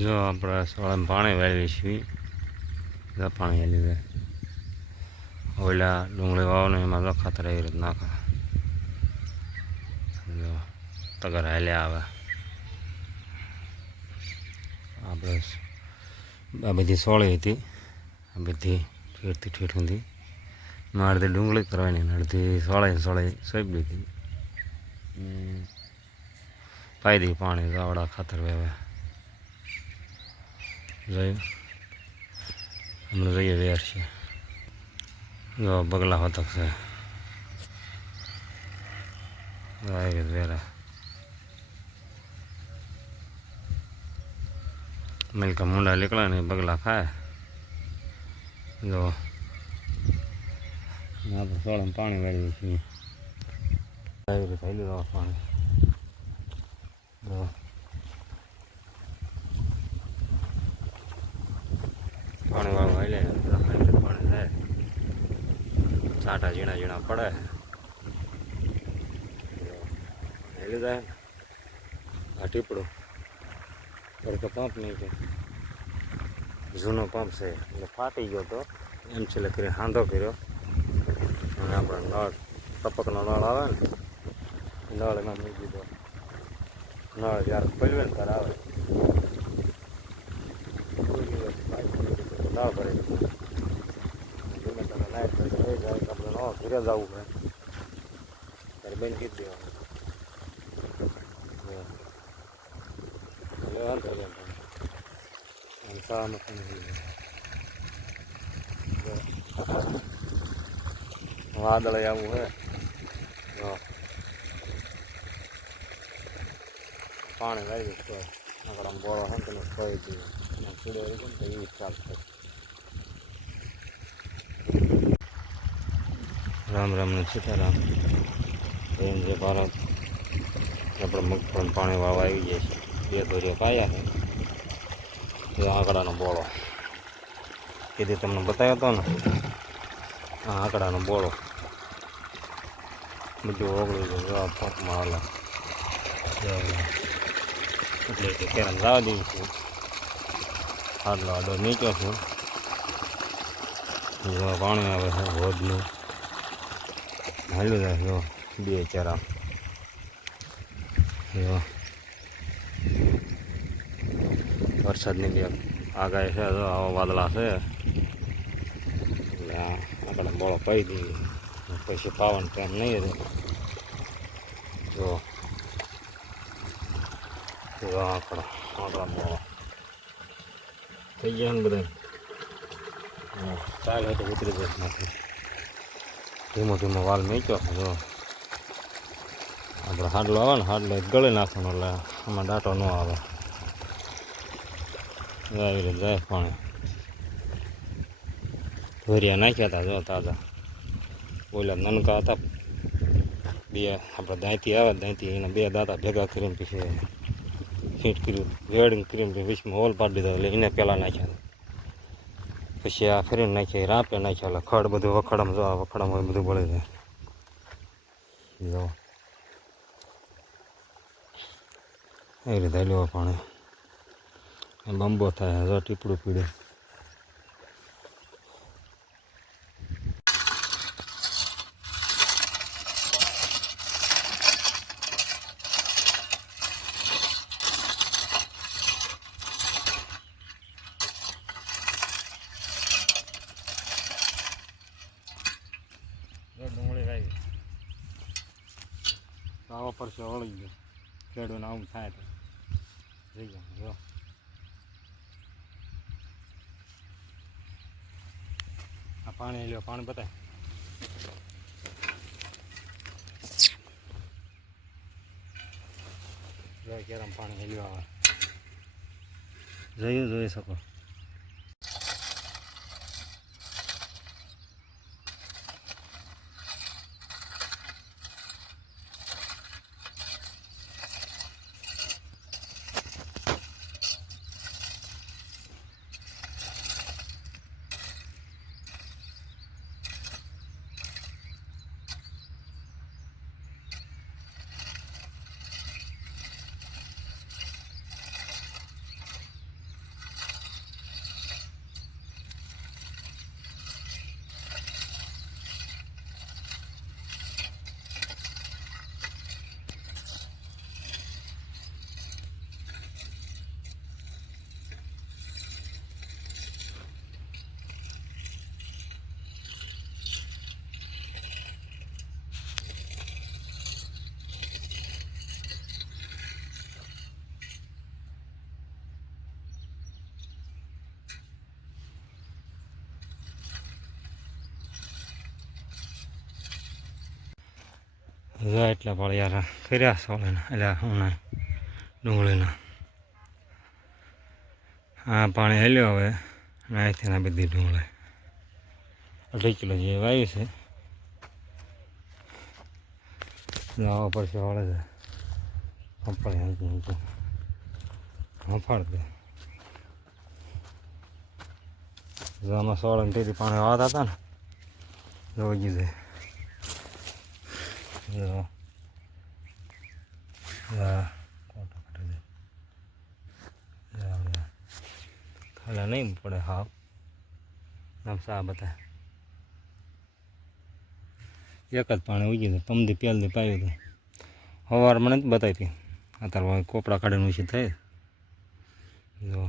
જો આપણે સોળામાં પાણી વાળીએ છીએ. પાણી લીધે ઓલા ડુંગળી વાવને એમાં ખાતર એવી રીતે નાખે. જો તગર હાલ્યા આવે. આપણે આ બધી સોળી હતી. આ બધી ઠેઠથી ઠેઠ એમાં અડધી ડુંગળી કરવાની અડધી સોળાઈ સોળાઈ સોઈ દીધી. પાઈ દઈ પાણી ગાવડા ખાતર વેવે. જોયું હમણાં જોઈએ વેર છે જો બગલા હોતક છે આવી રીતે વેરા મિલકા મુંડા નીકળે ને બગલા ખાય જો આપણે સોળમ પાણી વાળીએ છીએ આવી રીતે પાણી પાણી વાળું લે પાણી થાય છાંટા ઝીણા ઝીણા પડે. હેલી જાય આ ટીપડું. પર તો પંપ નહીં કે જૂનો પંપ છે. એટલે ફાટી ગયો તો એમ છેલ્લે કરી હાંધો કર્યો. અને આપણે નળ, ટપકનો નળ આવે ને, નળ એમાં મૂકી દીધો. નળ જ્યારે ખોલવે ને ત્યારે આવે. ભરી દીધો ગમે તમે લાઈટ કરી રહી જાય તો આપણે નવા ઘરે જવું હોય ત્યારે બંધ કરી દેવાનું શાળામાં પણ વાદળ આવું હે જો પાણી લાવી તો આમ બોળો હોય ને ખોઈ દઈએ ચૂડો ને એવી ચાલશે રામ રામ ને સીતારામ. એમ જે ભારત આપણે મગફળી પાણી વાવા આવી જાય છે. બે ધોરીઓ પાયા છે. એ આંકડાનો બોળો. કીધી તમને બતાવ્યો હતો ને, આ આંકડાનો બોળો. બધું ઓગળી ગયું, આ પંપમાં હાલે. એટલે કે કેરમ જવા દઉં છું. આટલો આડો નીચો છું. પાણી આવે છે રોજનું જાય જો, બે ચારા જો. વરસાદની બે આગાહી છે, જો, આવા વાદળા છે. એટલે આપણે બોળો પાઈ દઈએ પછી પાવાનો ટાઈમ નહીં રહે જો. આંકડો, આંકડા બોળો થઈ ગયા ને બધા ચાલ તો ઉતરી નાખી ધીમો ધીમો વાલ મેચ્યો છે જો આપણે હાડલો આવે ને હાડલો ગળે નાખવાનો એટલે આમાં દાંટો ન આવે. આવી રીતે જાય પાણી. ધોરિયા નાખ્યા હતા જો તાજા. ઓલા નનકા હતા. બે આપણે દાંતી આવે દાંતી, એના બે દાંતા ભેગા કરીને પછી ફીટ કર્યું. વેડિંગ કરીને પછી હોલ પાડી દીધા એટલે એને પહેલાં નાખ્યા હતા પછી આ ફેરીને નાખીએ, રાપે નાખીએ એટલે ખડ બધું વખડામાં, જો આ વખડામાં બધું બળે જાય. જો. એ રીતે લેવા પાણી. બંબો થાય હજાર ટીપડું પીડે ડુંગળી વાવી આવો પડશે વળી ગયો. ખેડૂત આવું થાય તો. જઈ ગયું જો. આ પાણી લ્યો, પાણી બતાય. જો કેરમ પાણી હેલ્યો આવે. જોયું જોઈ શકો. જો એટલા પણ કર્યા સોળેના એટલે ઉના ડુંગળીના આ પાણી હેલ્યો હવે અહીંથી ના બધી ડુંગળી અઢી કિલો જે વાયુ છે લાવવા પડશે વળે છે હંપાડી હાંકી હંફાડ દે આમાં સોળ તેથી પાણી વાળતા હતા ને જોઈ ગયું જો દે ખાલા નહીં પડે હાવ આમ સા બતા એક જ પાણી ઉગી હતું પમદી પેલદી પાયું હતું સવાર મને જ બતાવી હતી અત્યારે કોપડા કાઢીને ઉછી થાય જો